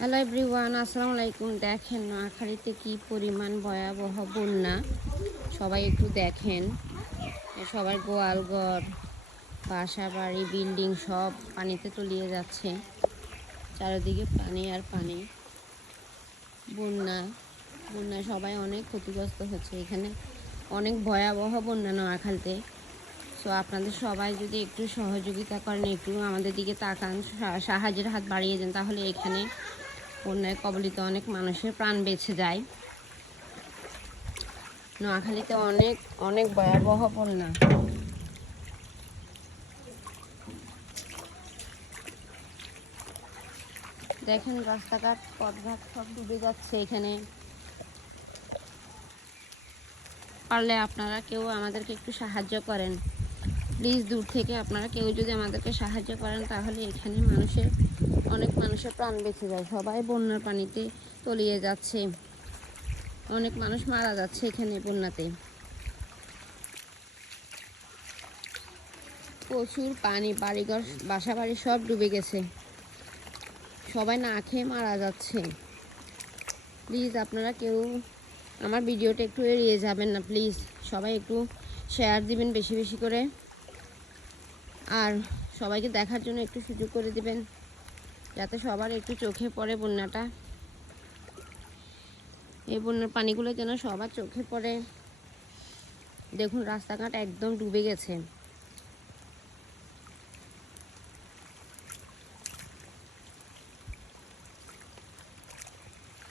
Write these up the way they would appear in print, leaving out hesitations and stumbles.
Hello everyone, আসসালামু আলাইকুম। দেখেন নোয়াখালীতে কি পরিমাণ ভয়াবহ বন্যা, সবাই একটু দেখেন। সবার গোয়ালঘর, বাসা বাড়ি, বিল্ডিং সব পানিতে তলিয়ে যাচ্ছে। চারিদিকে পানি আর পানি। বন্যায় সবাই অনেক ক্ষতিগ্রস্ত হচ্ছে। এখানে অনেক ভয়াবহ বন্যা নোয়াখালীতে। সো আপনাদের সবাই যদি একটু সহযোগিতা করেন, একটু আমাদের দিকে তাকান, সাহায্যের হাত বাড়িয়ে দেন, তাহলে এখানে বন্যায় কবলিত অনেক মানুষের প্রাণ বেঁচে যায়। নোয়াখালীতে অনেক অনেক ভয়াবহ বন্যা। দেখেন রাস্তাঘাট, পথঘাট সব ডুবে যাচ্ছে। এখানে পারলে আপনারা কেউ আমাদেরকে একটু সাহায্য করেন প্লিজ। দূর থেকে আপনারা কেউ যদি আমাদেরকে সাহায্য করেন, তাহলে এখানে অনেক মানুষের প্রাণ বেঁচে যায়। সবাই বন্যার পানিতে তলিয়ে যাচ্ছে, অনেক মানুষ মারা যাচ্ছে এখানে বন্যাতে। প্রচুর পানি, বাড়িঘর, বাসা বাড়ি সব ডুবে গেছে। সবাই না খেয়ে মারা যাচ্ছে। প্লিজ আপনারা কেউ আমার ভিডিওটা একটু এড়িয়ে যাবেন না প্লিজ। সবাই একটু শেয়ার দিবেন বেশি বেশি করে, আর সবাইকে দেখার জন্য একটু সুযোগ করে দিবেন, যাতে সবার একটু চোখে পড়ে বন্যাটা। এই বন্যার পানিগুলো যেন সবার চোখে পড়ে। দেখুন রাস্তাঘাট একদম ডুবে গেছে।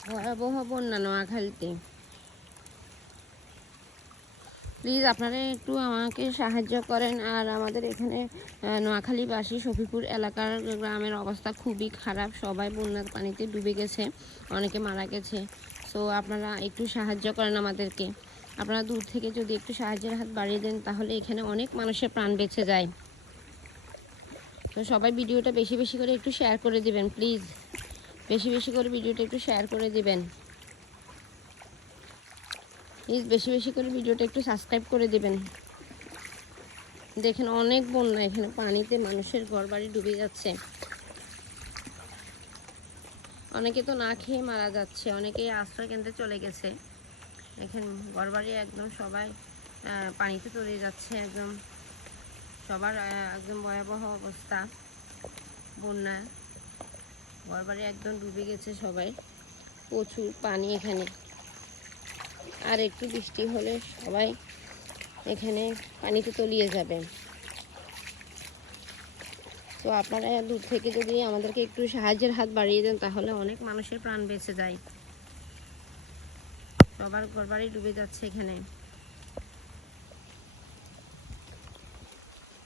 ভয়াবহ বন্যা নোয়াখালীতে। প্লিজ আপনারা একটু আমাকে সাহায্য করেন। আর আমাদের এখানে নোয়াখালীবাসী শফিপুর এলাকার গ্রামের অবস্থা খুবই খারাপ। সবাই বন্যার পানিতে ডুবে গেছে, অনেকে মারা গেছে। সো আপনারা একটু সাহায্য করেন আমাদেরকে। আপনারা দূর থেকে যদি একটু সাহায্যের হাত বাড়িয়ে দেন, তাহলে এখানে অনেক মানুষের প্রাণ বেঁচে যায়। তো সবাই ভিডিওটা বেশি বেশি করে একটু শেয়ার করে দিবেন প্লিজ। বেশি বেশি করে ভিডিওটা একটু শেয়ার করে দিবেন প্লিজ। বেশি বেশি করে ভিডিওটা একটু সাবস্ক্রাইব করে দিবেন। দেখেন অনেক বন্যা, এখানে পানিতে মানুষের ঘরবাড়ি ডুবে যাচ্ছে। অনেকে তো না খেয়ে মারা যাচ্ছে, অনেকে আশ্রয় কেন্দ্রে চলে গেছে। দেখেন ঘরবাড়ি একদম সবাই পানিতে তলিয়ে যাচ্ছে। একদম সবার একদম ভয়াবহ অবস্থা। বন্যা, ঘরবাড়ি একদম ডুবে গেছে সবাই। প্রচুর পানি এখানে। আর একটু বৃষ্টি হলে সবাই এখানে পানিতে তলিয়ে যাবে। তো আপনারা দূর থেকে যদি আমাদেরকে একটু সাহায্যের হাত বাড়িয়ে দেন, তাহলে অনেক মানুষের প্রাণ বেঁচে যায়। সবার ঘরবাড়ি ডুবে যাচ্ছে এখানে।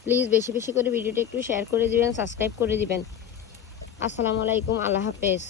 প্লিজ বেশি বেশি করে ভিডিওটা একটু শেয়ার করে দিবেন, সাবস্ক্রাইব করে দিবেন। আসসালামু আলাইকুম, আল্লাহ হাফেজ।